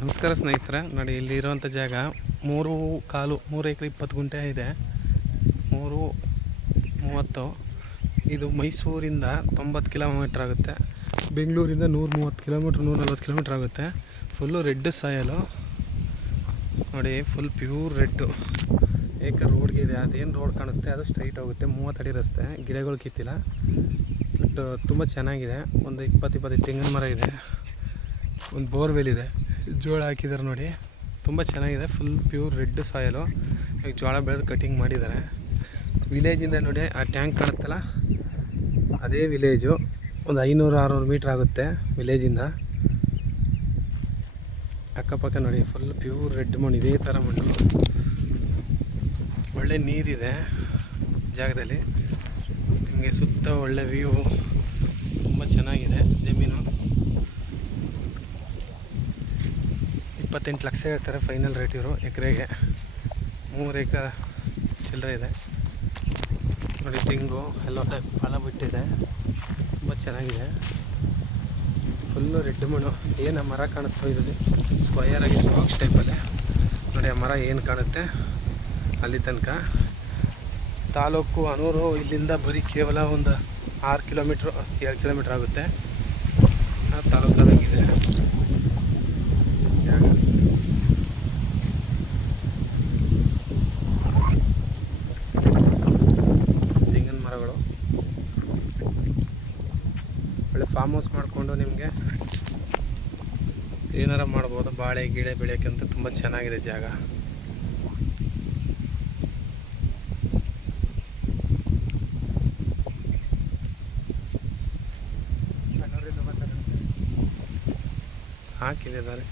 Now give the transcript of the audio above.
ನಮಸ್ಕಾರ ಸ್ನೇಹಿತರೆ, ನೋಡಿ ಇಲ್ಲಿ ಇರುವಂಥ ಜಾಗ 3 ಎಕರೆ 20 ಗುಂಟೆ ಇದೆ. 3:30. ಇದು ಮೈಸೂರಿಂದ 90 ಕಿಲೋಮೀಟ್ರ್ ಆಗುತ್ತೆ. ಬೆಂಗಳೂರಿಂದ 130 ಕಿಲೋಮೀಟ್ರ್ 140 ಕಿಲೋಮೀಟ್ರ್ ಆಗುತ್ತೆ. ಫುಲ್ಲು ರೆಡ್ ಸಾಯಲು ನೋಡಿ, ಫುಲ್ ಪ್ಯೂರ್ ರೆಡ್ಡು. ಏಕೆ ರೋಡ್ಗೆ ಇದೆ, ಅದೇನು ರೋಡ್ ಕಾಣುತ್ತೆ ಅದು ಸ್ಟ್ರೈಟ್ ಹೋಗುತ್ತೆ. 30 ಅಡಿ ರಸ್ತೆ, ಗಿಡಗಳು ಕಿತ್ತಿಲ್ಲ. ಬಟ್ ತುಂಬ ಚೆನ್ನಾಗಿದೆ. ಒಂದು 20-25 ತೆಂಗಿನ ಮರ ಇದೆ, ಒಂದು ಬೋರ್ವೆಲ್ ಇದೆ, ಜೋಳ ಹಾಕಿದ್ದಾರೆ ನೋಡಿ, ತುಂಬ ಚೆನ್ನಾಗಿದೆ. ಫುಲ್ ಪ್ಯೂರ್ ರೆಡ್ ಸಾಯಲು. ಈಗ ಜೋಳ ಬೆಳೆದು ಕಟಿಂಗ್ ಮಾಡಿದ್ದಾರೆ. ವಿಲೇಜಿಂದ ನೋಡಿ ಆ ಟ್ಯಾಂಕ್ ಕಾಣುತ್ತಲ್ಲ, ಅದೇ ವಿಲೇಜು. ಒಂದು 500-600 ಮೀಟ್ರ್ ಆಗುತ್ತೆ ವಿಲೇಜಿಂದ. ಅಕ್ಕಪಕ್ಕ ನೋಡಿ ಫುಲ್ ಪ್ಯೂರ್ ರೆಡ್ ಮಣ್ಣು, ಇದೇ ಥರ ಮಣ್ಣು. ಒಳ್ಳೆ ನೀರಿದೆ ಜಾಗದಲ್ಲಿ. ನಿಮಗೆ ಸುತ್ತ ಒಳ್ಳೆ ವ್ಯೂ, ತುಂಬ ಚೆನ್ನಾಗಿದೆ ಜಮೀನು. 28 ಲಕ್ಷ ಹೇಳ್ತಾರೆ ಫೈನಲ್ ರೇಟ್. ಇವರು ಎಕರೆಗೆ 3 ಎಕರೆ ಚಿಲ್ಲರೆ ಇದೆ ನೋಡಿ. ತೆಂಗು ಎಲ್ಲ ಫಲ ಬಿಟ್ಟಿದೆ, ತುಂಬ ಚೆನ್ನಾಗಿದೆ. ಫುಲ್ಲು ರೆಡ್ ಮಣ್ಣು. ಏನು ಮರ ಕಾಣುತ್ತೋ ಇದು ಸ್ಕ್ವಯರ್ ಆಗಿ ಬಾಕ್ಸ್ ಟೈಪಲ್ಲೇ ನೋಡಿ. ಆ ಮರ ಏನು ಕಾಣುತ್ತೆ ಅಲ್ಲಿ ತನಕ. ತಾಲೂಕು ಅನೂರು ಇಲ್ಲಿಂದ ಬರೀ ಕೇವಲ ಒಂದು 6 ಕಿಲೋಮೀಟ್ರು 7 ಕಿಲೋಮೀಟ್ರ್ ಆಗುತ್ತೆ. ತಾಲೂಕಾಗಿದೆ ಜಾಗ. ತೆಂಗಿನ ಮರಗಳು, ಒಳ್ಳೆ ಫಾರ್ಮ್ ಹೌಸ್ ಮಾಡಿಕೊಂಡು ನಿಮಗೆ ಏನಾರ ಮಾಡ್ಬೋದು. ಬಾಳೆ ಗಿಡ ಬೆಳೆಯೋಕ್ಕಂತ ತುಂಬ ಚೆನ್ನಾಗಿದೆ ಜಾಗ. ಹಾಕಿದ್ದಾರೆ.